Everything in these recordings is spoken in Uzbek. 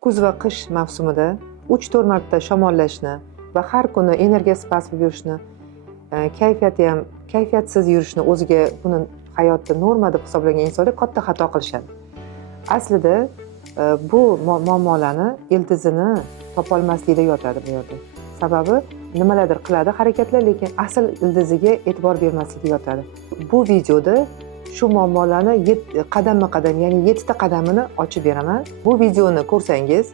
Kuz va qish mavsumida 3-4 marta shamollashni va har kuni energiya spasi bo'lib yurishni, kayfiyati ham kayfiyatsiz yurishni o'ziga buni hayotda norma deb hisoblagan insonlar katta xato qilishadi. Aslida bu muammolarni ildizini topolmaslikda yotadi bu yerda. Sababi nimalardir qiladi harakatlar, lekin asl ildiziga e'tibor bermasligi yotadi. Bu videoda shu muammolarni qadamma-qadam, ya'ni 7 ta qadamini ochib beraman. Bu videoni ko'rsangiz,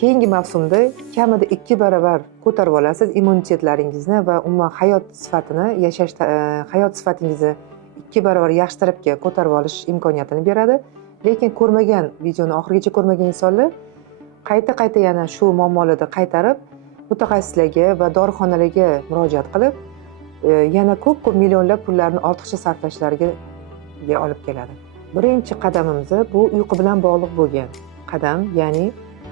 keyingi mavsumda kamida 2 barobar ko'tarib olasiz immunitetlaringizni va umuman hayot sifatingizni 2 barobar yaxshi tarafga ko'tarib olish imkoniyatini beradi. Lekin ko'rmagan, videoni oxirigacha ko'rmagan insonlar qayta yana shu muammolarni qaytarib mutaxassislarga va dorixonalarga murojaat qilib, yana ko'p millionlab pullarni ortiqcha sarflashlariga olib keladi. Birinchi qadamimiz bu uyqu bilan bog'liq bo'lgan qadam, ya'ni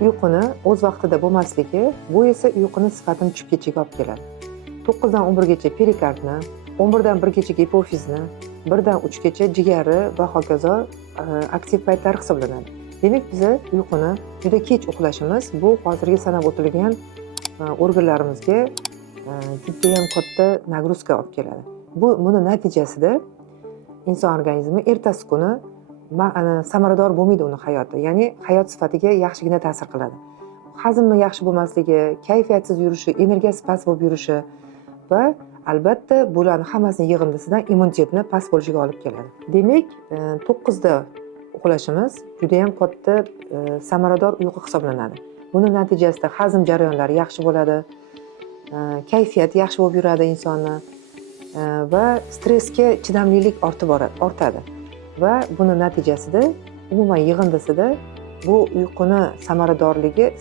uyquni o'z vaqtida bo'lmasligi, bu esa uyquning sifatini tushib ketishiga olib keladi. 9 dan 11 gacha perikardni, 11 dan 1 gacha gipofizni, 1 dan 3 gacha jigari va hokazo aktiv paytlar hisoblanadi. Demak, biz uyquni juda kech uxlashimiz bu hozirgi sanab o'tilgan organlarimizga juda ham katta nagruzka olib keladi. Buni natijasida inson organizmi ertasi kuni samarador bo'lmaydi uni hayoti, ya'ni hayot sifatiga yaxshigina ta'sir qiladi. Hazmni yaxshi bo'lmasligi, kayfiyatsiz yurishi, energiya past bo'lib yurishi va albatta bularning hammasini yig'indisidan immunitetni past bo'lishiga olib keladi. Demak, 9 da uxlashimiz juda ham katta samarador uyqu hisoblanadi. Buning natijasida hazm jarayonlari yaxshi bo'ladi, kayfiyat yaxshi bo'lib yuradi insonni va stressga chidamlilik ortadi. Va buni natijasida umuman yig'indisida bu uyquni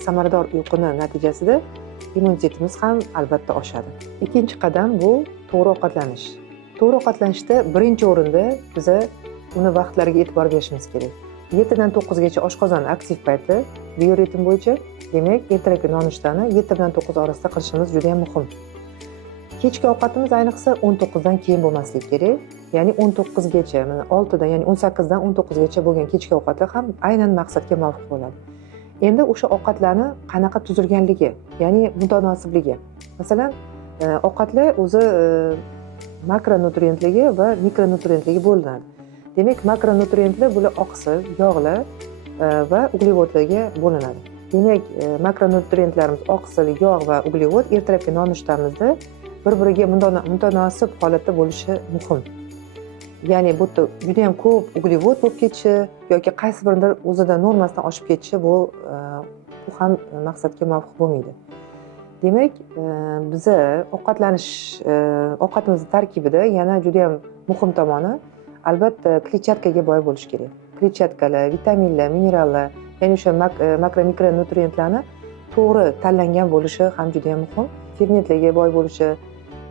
samarador uyquni natijasida immunitetimiz ham albatta oshadi. Ikkinchi qadam bu to'g'ri ovqatlanish. To'g'ri ovqatlanishda birinchi o'rinda biz uni vaqtlariga e'tibor berishimiz kerak. 7 dan 9 gacha oshqozon aktiv payti bioritm bo'yicha, demak, ertalabki nonushtani 7 bilan 9 orasida qilishimiz juda ham muhim. Kechki ovqatimiz ayniqsa 19 dan keyin bo'lmasligi kerak. Ya'ni 19 gacha, mana 6 dan, ya'ni 18 dan 19 gacha bo'lgan kechki ovqatlar ham aynan maqsadga muvofiq bo'ladi. Endi o'sha ovqatlarni qanaqa tuzilganligi, ya'ni mutanosiblig'i. Masalan, ovqatlar o'zi makronutrientligi va mikronutrientligi bo'linadi. Demak, makronutrientlar bular oqsil, yog'lar va uglevodlarga bo'linadi. Demak, makronutrientlarimiz oqsil, yog' va uglevod ertalabki nonushtamizda bir-biriga mutanosib holatda bo'lishi muhim. Ya'ni bu yerda juda ham ko'p uglevod bo'lib ketishi yoki qaysi biridir o'zidan normasidan oshib ketishi bu ham maqsadga muvofiq bo'lmaydi. Demak, biz ovqatimizning tarkibida yana juda ham muhim tomoni albatta kletchatkaga boy bo'lish kerak. Kletchatkalar, vitaminlar, minerallar, ya'ni o'sha mikronutrientlarni to'g'ri tanlangan bo'lishi ham juda ham muhim. Fermentlarga boy bo'lishi,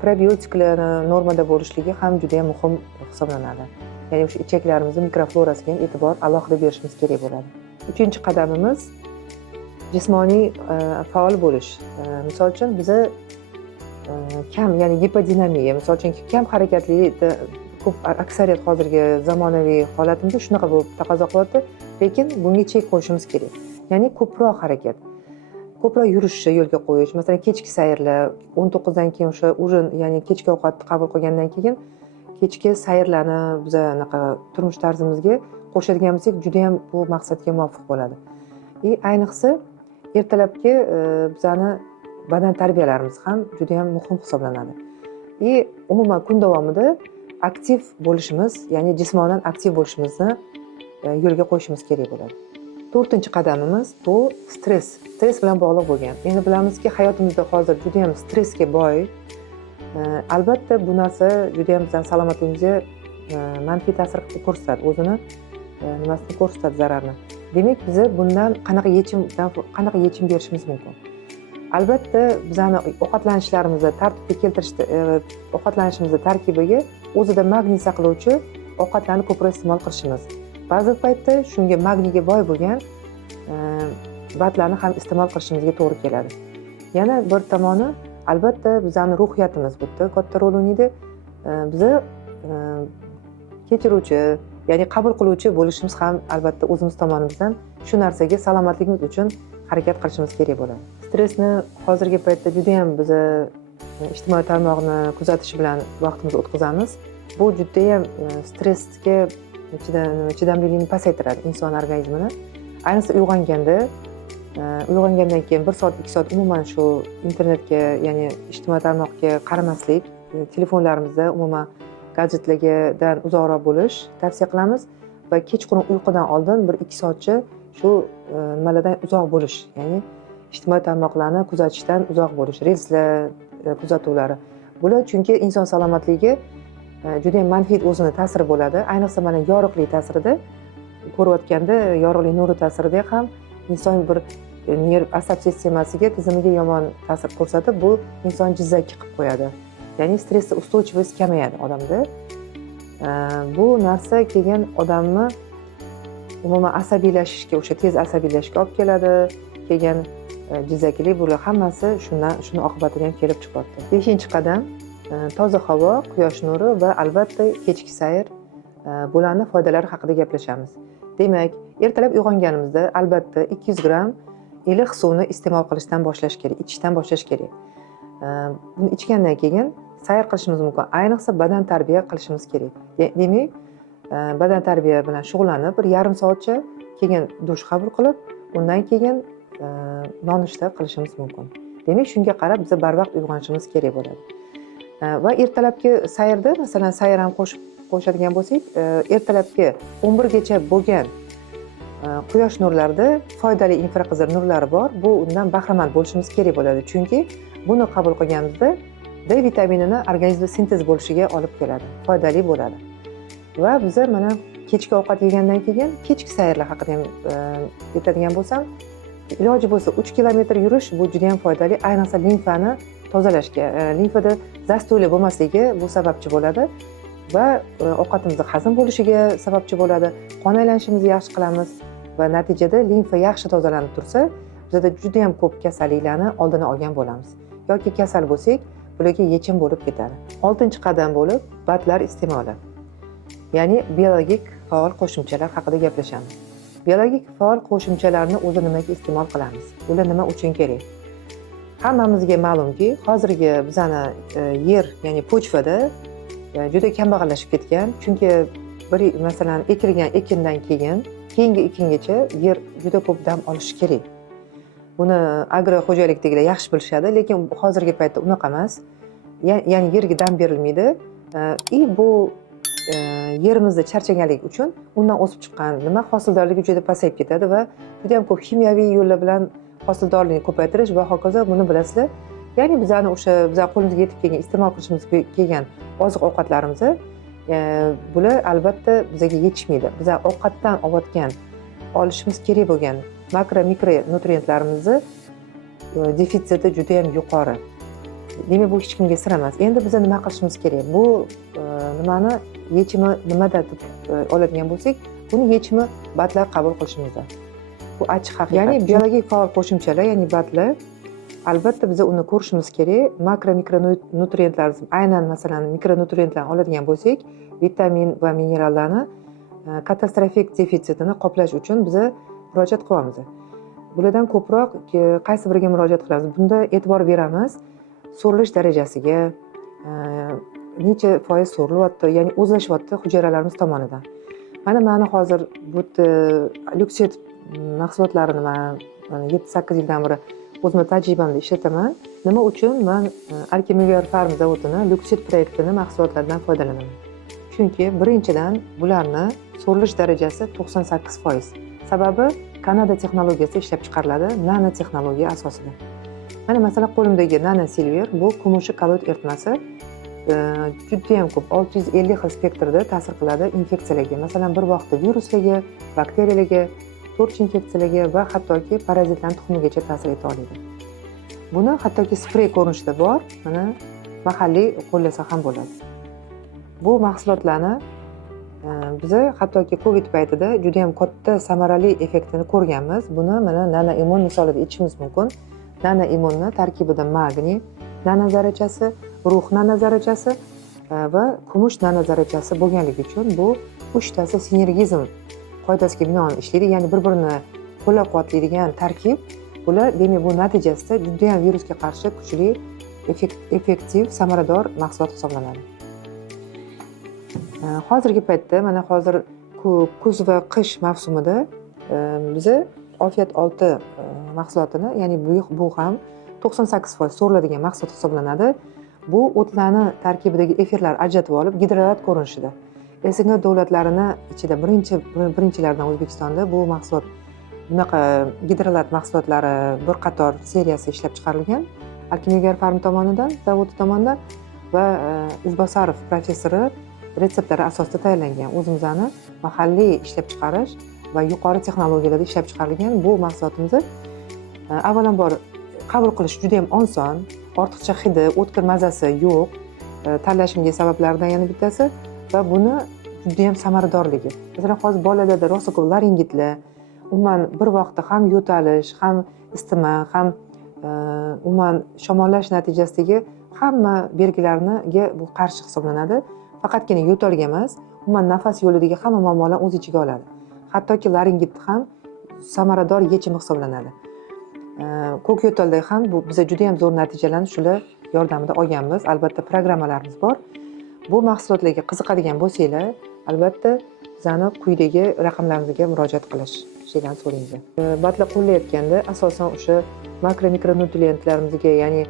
probiotiklarni normada bo'lishligi ham juda ham muhim hisoblanadi. Ya'ni o'sha ichaklarimizni mikroflorasiga ham e'tibor alohida berishimiz kerak bo'ladi. Uchinchi qadamimiz jismoniy faol bo'lish. Misol uchun biz kam, ya'ni gipodinamiya, misol uchun kam harakatlilikda ko'p aksariyat hozirgi zamonaviy holatimizda shunaqa bo'lib taqozo qilyapti, lekin bunga chek qo'yishimiz kerak. Ya'ni ko'proq harakat, ko'proq yurishni yo'lga qo'yish, masalan, kechki sayrlar, 19 dan keyin o'sha ujin, ya'ni kechki ovqatni qabul qilgandan keyin kechki sayrlarni biz anaqa turmush tarzimizga qo'shadigan bo'lsak, juda ham bu maqsadga muvofiq bo'ladi. Ayniqsa ertalabki bizani badan tarbiyalarimiz ham juda ham muhim hisoblanadi. Umuman kun davomida aktiv bo'lishimiz, ya'ni jismonan aktiv bo'lishimizni yo'lga qo'yishimiz kerak bo'ladi. 4-qadamimiz bu stress. Stress bilan bog'liq bo'lgan. Endi bilamizki, hayotimizda hozir juda ham stressga boy. Albatta bu narsa juda ham bizning salomatligimizga manfiy ta'sir ko'rsatadi, o'zini nimasini ko'rsatadi, zararni. Demak, biz bundan qanaqa yechim berishimiz mumkin? Albatta, bizani ovqatlanishlarimizni tartibga keltirishda, ovqatlanishimizni tarkibiga o'zida magniy saqlovchi ovqatlarni ko'proq iste'mol qilishimiz. Ba'zi paytda shunga magniyga boy bo'lgan batlarni ham iste'mol qilishimizga to'g'ri keladi. Yana bir tomoni, albatta bizani ruhiyatimiz bu yerda katta rol o'ynaydi. Biz kechiruvchi, ya'ni qabul qiluvchi bo'lishimiz ham albatta o'zimiz tomonimizdan shu narsaga salomatligimiz uchun harakat qilishimiz kerak bo'ladi. Stressni hozirgi paytda juda ham biz ijtimoiy tarmoqni kuzatish bilan vaqtimizni o'tkazamiz. Bu juda ham stressga chidamlilikni pasaytiradi inson organizmini. Ayniqsa uyg'ongandan keyin 1 soat 2 soat umuman shu internetga, ya'ni ijtimoiy tarmoqga qaramaslik, telefonlarimizda umuman gadjetlardan uzoqroq bo'lish tavsiya qilamiz va kechqurun uyqudan oldin 1-2 soatcha shu nimalardan uzoq bo'lish, ya'ni ijtimoiy tarmoqlarni kuzatishdan uzoq bo'lish, reelslar kuzatuvlari. Bular chunki inson salomatligiga juda ham manfiy o'zini ta'siri bo'ladi. Ayniqsa mana yorug'lik ta'sirida, ko'rayotganda yorug'lik nuri ta'sirida ham inson bir nerv asab sistemasiga, tizimiga yomon ta'sir ko'rsatib, bu inson jizzaki qilib qo'yadi. Ya'ni stressga ustuvchilik kamayadi odamda. Bu narsa keyin odamni umuman asabiylashishga, o'sha tez asabiylashishga olib keladi. Keyin jizzakilik, bular hammasi shuni oqibatida ham kelib chiqyapti. 5-qadam toza havo, quyosh nuri va albatta kechki sayr, bularning foydalari haqida gaplashamiz. Demak, ertalab uyg'onganimizda albatta 200 gramm iliq suvni iste'mol qilishdan boshlash kerak, ichishdan boshlash kerak. Buni ichgandan keyin sayr qilishimiz mumkin. Ayniqsa badan tarbiya qilishimiz kerak. Demak, badan tarbiya bilan shug'ullanib, bir yarim soatcha keyin dush qabul qilib, undan keyin nonushta qilishimiz mumkin. Demak, shunga qarab biz barvaqt uyg'onishimiz kerak bo'ladi. Va ertalabki sayrda, masalan, sayr ham qo'shadigan bo'lsak, ertalabki 11 gacha bo'lgan quyosh nurlarida foydali infraqizil nurlari bor. Bu undan bahramand bo'lishimiz kerak bo'ladi. Chunki buni qabul qilganimizda D vitaminini organizmda sintez bo'lishiga olib keladi, foydali bo'ladi. Va biz mana kechki ovqat yegandan keyin kechki sayrlar haqida ham aytadigan bo'lsam, iloji bo'lsa 3 kilometr yurish bu juda ham foydali, ayniqsa limfani tozalashga, limfada zastoylar bo'lmasligi bu sababchi bo'ladi va ovqatimizning hazm bo'lishiga sababchi bo'ladi. Qon aylanishimizni yaxshi qilamiz va natijada limfa yaxshi tozalanib tursa, bizda juda ham ko'p kasalliklarni oldini olgan bo'lamiz. Yoki kasal bo'lsak, bularga yechim bo'lib ketadi. 6-qadam bo'lib batlar iste'moli. Ya'ni biologik faol qo'shimchalar haqida gaplashamiz. Biologik faol qo'shimchalarni o'zi nimaga iste'mol qilamiz? Ular nima uchun kerak? Hammamizga ma'lumki, hozirgi bizani yer, ya'ni pochvada juda kambag'allashib ketgan. Chunki masalan ekilgan ekindan keyingi ekingacha yer juda ko'p dam olishi kerak. Buni agroxo'jalikdagilar yaxshi bilishadi, lekin hozirgi paytda unaqa emas. Ya'ni yerga dam berilmaydi. Bu yerimizda charchaganlik uchun undan o'sib chiqqan hosildorligi juda pasayib ketadi va juda ham ko'p kimyoviy yo'llar bilan hosildorlikni ko'paytirish va hokazo, buni bilasizlar. Ya'ni bizani qo'limizga yetib kelgan, iste'mol qilishimiz kelgan oziq-ovqatlarimiz bular albatta bizga yetishmaydi. Biz ovqatdan olishimiz kerak bo'lgan makro-mikro nutrientlarimizni defitsiti juda ham yuqori. Demak, bu hech kimga sir emas. Endi biz nima qilishimiz kerak? Bu nimani yechimi nimada deb oladigan bo'lsak, buni yechimi batlar qabul qilishimizda. Bu achchiq haqiqat. Ya'ni biologik faol qo'shimchalar, ya'ni batlar, albatta biz uni ko'rishimiz kerak. Makro-mikro nutrientlar, aynan masalan mikronutrientlarni oladigan bo'lsak, vitamin va minerallarni katastrofik defitsitini qoplash uchun biz murojaat qilamiz. Bulardan ko'proq qaysi biriga murojaat qilamiz? Bunda e'tibor beramiz so'rilish darajasiga, necha foiz so'rilyapti, ya'ni o'zlashyapti hujayralarimiz tomonidan. Mana hozir bu Luxit mahsulotlarini men 7-8 yildan beri o'zimning tajribamda ishlataman. Nima uchun men Alkimigar Farm zavodini Luxit proyektini mahsulotlaridan foydalanaman? Chunki birinchidan bularni so'rilish darajasi 98%. Sababi Kanada texnologiyasi ishlab chiqariladi, nano texnologiya asosida. Mana masalan qo'limdagi Nano Silver, bu kumushi kolloid eritmasi juda ham ko'p 650 xil spektrda ta'sir qiladi infeksiyalarga. Masalan, bir vaqtda viruslarga, bakteriyalarga, to'rch infeksiyalarga va hattoki parazitlarning tuxumigacha ta'sir eta oladi. Buni hattoki sprey ko'rinishida bor, mana mahalliy qo'llasa ham bo'ladi. Bu mahsulotlarni biz hattoki Covid paytida juda ham katta samarali effektini ko'rganmiz. Buni mana Nano Immun misolida ichishimiz mumkin. Nano Immunni tarkibida magniy nano zarrachasi, rux nano zarrachasi va kumush nano zarrachasi bo'lganligi uchun bu uchtasi sinergizm qoidasiga binoan ishlaydi, ya'ni bir-birini qo'llab-quvvatlaydigan tarkib bular demak bu natijasida judayam virusga qarshi kuchli effektiv samarador mahsulot hisoblanadi. Hozirgi paytda mana hozir kuz va qish mavsumida biza Ofiyat 6 mahsulotini, ya'ni bu ham 98% so'riladigan mahsulot hisoblanadi. Bu o'tlarni tarkibidagi efirlar ajratib olib gidrolat ko'rinishida. SNG davlatlarini ichida birinchilardan O'zbekistonda bu mahsulot bunaqa gidrolat mahsulotlari bir qator seriyasi ishlab chiqarilgan Alkimigar Farm tomonidan, zavodi tomonidan va Izbosarov professori retseptlari asosida tayyorlangan. O'zimizni mahalliy ishlab chiqarish va yuqori texnologiyalarda ishlab chiqarilgan bu mahsulotimizni avvalambor qabul qilish juda ham oson, ortiqcha hidi, o'tkir mazasi yo'q. Tanlashimga sabablaridan yana bittasi va buni juda ham samaradorligi. Masalan, hozir bolalarda rosa ko'p laringitlar, umuman bir vaqtda ham yo'talish, ham isitma, ham umuman shamollash natijasidagi hamma belgilariga bu qarshi hisoblanadi. Faqatgina yo'talga emas, umuman nafas yo'lidagi hamma muammolarni o'z ichiga oladi. Hattoki laringit ham samarador yechim hisoblanadi. Ko'k yo'talda ham bu biza juda ham zo'r natijalarni shular yordamida olganmiz. Albatta programmalarimiz bor. Bu mahsulotlarga qiziqadigan bo'lsanglar, albatta bizani quyidagi raqamlarimizga murojaat qilishinglarni so'raymiz. Batla qo'llayotganda asosan o'sha makro mikronutrientlarimizga, ya'ni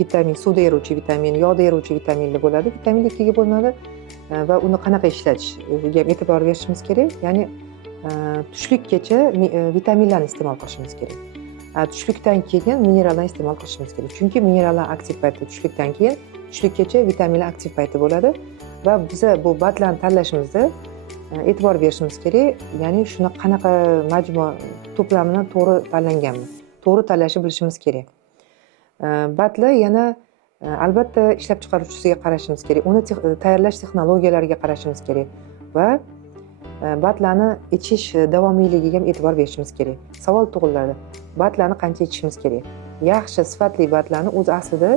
vitamin, suvda eruvchi vitamin, yog'da eruvchi vitaminlar bo'ladi. Vitamin 2 ga bo'linadi va uni qanaqa ishlatishga e'tibor berishimiz kerak. Ya'ni tushlikkacha vitaminlarni iste'mol qilishimiz kerak. Tushlikdan keyin minerallarni iste'mol qilishimiz kerak. Chunki minerallar aktiv payti tushlikdan keyin, tushlikkacha vitaminlar aktiv payti bo'ladi va biza bu batlarni tanlashimizda e'tibor berishimiz kerak. Ya'ni shuni qanaqa majmua to'plamini to'g'ri tanlanganmi, to'g'ri tanlashni bilishimiz kerak. Batlar yana albatta ishlab chiqaruvchisiga qarashimiz kerak. Uni tayyorlash texnologiyalariga qarashimiz kerak va batlarni ichish davomiyligiga ham e'tibor berishimiz kerak. Savol tug'iladi. Batlarni qancha ichishimiz kerak? Yaxshi, sifatli batlarni o'z aslida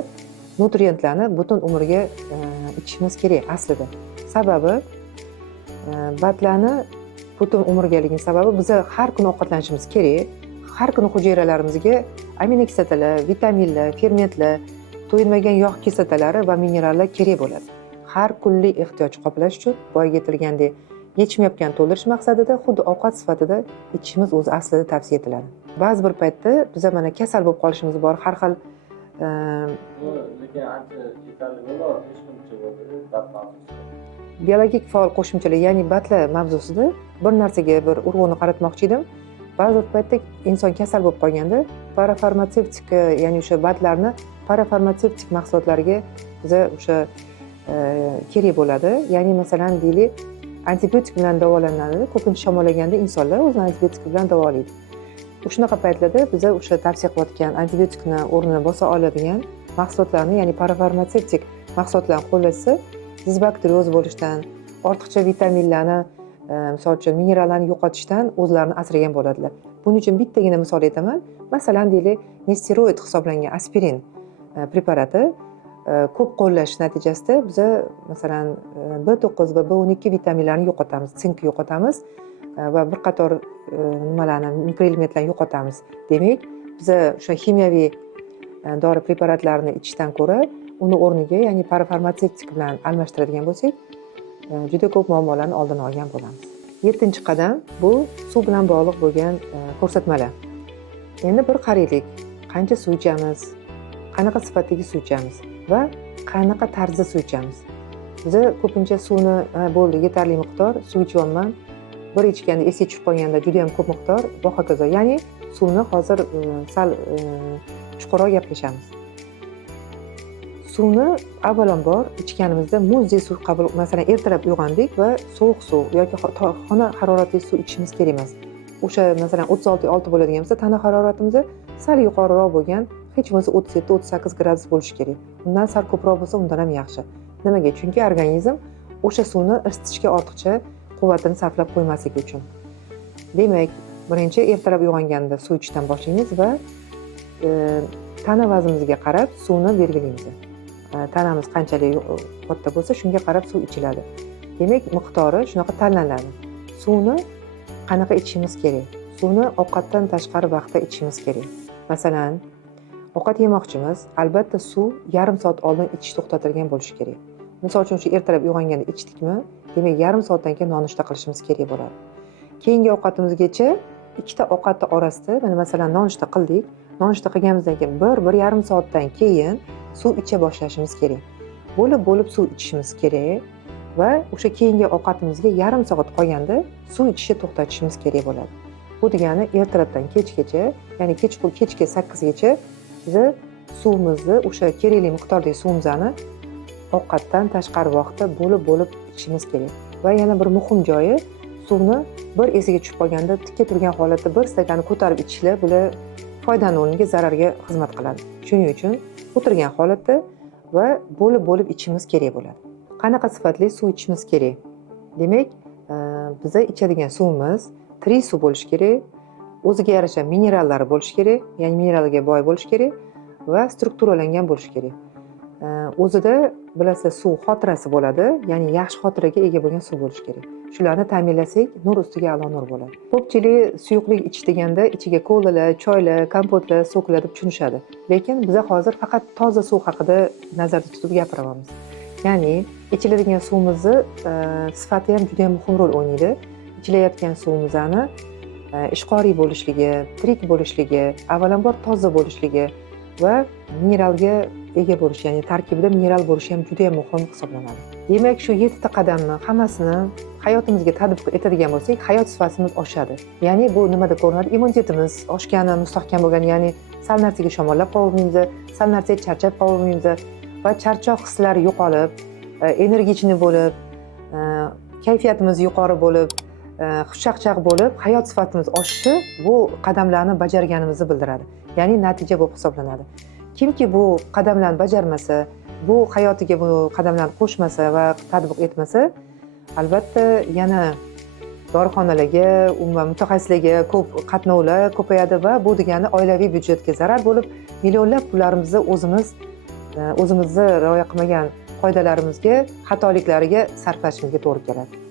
nutrientlarni butun umrga ichishimiz kerak aslida. Sababi batlarni butun umrgaligini sababi biza har kuni ovqatlanishimiz kerak. Har kuni hujayralarimizga aminokislotalar, vitaminlar, fermentlar, to'yilmagan yog' kislotalari va minerallar kerak bo'ladi. Har kunlik ehtiyoj qoplash uchun boyaga aytilgandek yetishmayotgan to'ldirish maqsadida xuddi ovqat sifatida ichishimiz o'zi aslida tavsiya etiladi. Ba'zi bir paytda biza mana kasal bo'lib qolishimiz bor, har xil lekin ancha yetarli bo'ladi, hech kimcha bo'ladi. Biologik faol qo'shimchalar, ya'ni batlar mavzusida bir narsaga bir urg'uni qaratmoqchi edim. Ba'zi bir paytda inson kasal bo'lib qolganda parafarmatsevtik, ya'ni o'sha batlarni parafarmatsevtik mahsulotlariga biza o'sha kerak bo'ladi. Ya'ni masalan deylik, antibiotik bilan davolanadi. Ko'pincha shamollaganda insonlar o'zini antibiotik bilan davolaydi. Shunaqa paytlarda biza o'sha tavsiya qilayotgan antibiotikni o'rnini bosa oladigan mahsulotlarni, ya'ni parafarmatsevtik mahsulotlarni qo'llashsa, disbakterioz bo'lishdan, ortiqcha vitaminlarni, misol uchun minerallarni yo'qotishdan o'zlarini asragan bo'ladilar. Buning uchun bittagina misol aytaman. Masalan, deylik, nesteroid hisoblangan aspirin preparati ko'p qo'llash natijasida biza masalan B9 va B12 vitaminlarini yo'qotamiz, sinkni yo'qotamiz va bir qator nimalarni, mikroelementlarni yo'qotamiz. Demak, biza o'sha kimyoviy dori preparatlarini ichishdan ko'ra, uni o'rniga, ya'ni parafarmatsevtik bilan almashtiradigan bo'lsak, juda ko'p muammolarni oldini olgan bo'lamiz. 7-qadam bu suv bilan bog'liq bo'lgan ko'rsatmalar. Endi bir qaraylik, qancha suv ichamiz, qanaqa sifatdagi suv ichamiz va qanaqa tarzda suv ichamiz. Biza ko'pincha suvni bo'ldi, yetarli miqdor suv ichyapman, bir ichganda esga tushib qolganda juda ham ko'p miqdor va hokazo. Ya'ni suvni hozir sal chuqurroq gaplashamiz. Suvni avvalambor ichganimizda muzdek suv qabul, masalan, ertalab uyg'ondik va sovuq suv yoki xona haroratli suv ichishimiz kerak emas. O'sha masalan 36.6 bo'ladigan bo'lsa, tana haroratimiz sal yuqoriroq bo'lgan, hech bo'lmasa 37-38 gradus bo'lishi kerak. Undan sal ko'proq bo'lsa, undan ham yaxshi. Nimaga? Chunki organizm o'sha suvni isitishga ortiqcha quvvatini sarflab qo'ymasligi uchun. Demak, birinchi ertalab uyg'onganda suv ichishdan boshlaymiz va tana vaznimizga qarab suvni belgilaymiz. Tanamiz qanchalik katta bo'lsa, shunga qarab suv ichiladi. Demak, miqdori shunaqa tanlanadi. Suvni qanaqa ichishimiz kerak? suvni ovqatdan tashqari vaqtda ichishimiz kerak. Masalan, ovqat yemoqchimiz, albatta suv yarim soat oldin ichish to'xtatilgan bo'lishi kerak. Misol uchun shu ertalab uyg'onganda ichdikmi, demak yarim soatdan keyin nonushta qilishimiz kerak bo'ladi. Keyingi ovqatimizgacha ikkita ovqatni orasida, mana masalan nonushta qildik, nonushta qilganimizdan keyin 1-1,5 soatdan keyin suv icha boshlashimiz kerak. Bo'lib suv ichishimiz kerak va o'sha keyingi ovqatimizga yarim soat qolganda suv ichishni to'xtatishimiz kerak bo'ladi. Bu degani ertalabdan kechgacha, ya'ni kechki 8 gacha biz suvimizni, o'sha kerakli miqdordagi suvimizni ovqatdan tashqari vaqtda bo'lib ichishimiz kerak. Va yana bir muhim joyi, suvni bir esiga tushib qolganda tikka turgan holatda bir stakanni ko'tarib ichishlar bular foydani o'rniga zararga xizmat qiladi. Shuning uchun o'tirgan holatda va bo'lib ichishimiz kerak bo'ladi. Qanaqa sifatli suv ichishimiz kerak? Demak, biza ichadigan suvimiz tiriy suv bo'lishi kerak, o'ziga yarasha minerallari bo'lishi kerak, ya'ni mineralga boy bo'lishi kerak va strukturalangan bo'lishi kerak. O'zida bilasiz, suv xotirasi bo'ladi, ya'ni yaxshi xotiraga ega bo'lgan suv bo'lishi kerak. Shularni ta'minlasak, nur ustiga a'lo nur bo'ladi. Ko'pchilik suyuqlik ichish deganda ichiga kolalar, choylar, kompotlar, soklar deb tushunishadi. Lekin biz hozir faqat toza suv haqida nazarda tutib gapiryapmiz. Ya'ni ichiladigan suvimizni sifati ham juda ham muhim rol o'ynaydi. Ichilayotgan suvimizni ishqoriy bo'lishligi, tirik bo'lishligi, avvalambor toza bo'lishligi va mineralga ega bo'lishi, ya'ni tarkibida mineral bo'lishi ham juda ham muhim hisoblanadi. Demak, shu 7 ta qadamni hammasini hayotimizga tatbiq etadigan bo'lsak, hayot sifatimiz oshadi. Ya'ni bu nimada ko'rinadi? Immunitetimiz oshgani, mustahkam bo'lgani, ya'ni sal narsaga shamollab qolmaymiz, sal narsaga charchab qolmaymiz va charchoq hislari yo'qolib, energichni bo'lib, kayfiyatimiz yuqori bo'lib, xushchaqchaq bo'lib, hayot sifatimiz oshishi bu qadamlarni bajarganimizni bildiradi. Ya'ni natija bo'lib hisoblanadi. Kimki bu qadamlarni bajarmasa, bu hayotiga bu qadamlarni qo'shmasa va tatbiq etmasa, albatta yana dorixonalarga, umuman mutaxassislarga ko'p qatnovlar ko'payadi va bu degani oilaviy byudjetga zarar bo'lib, millionlab pullarimizni o'zimizni rioya qilmagan qoidalarimizga, xatoliklariga sarflashimizga to'g'ri keladi.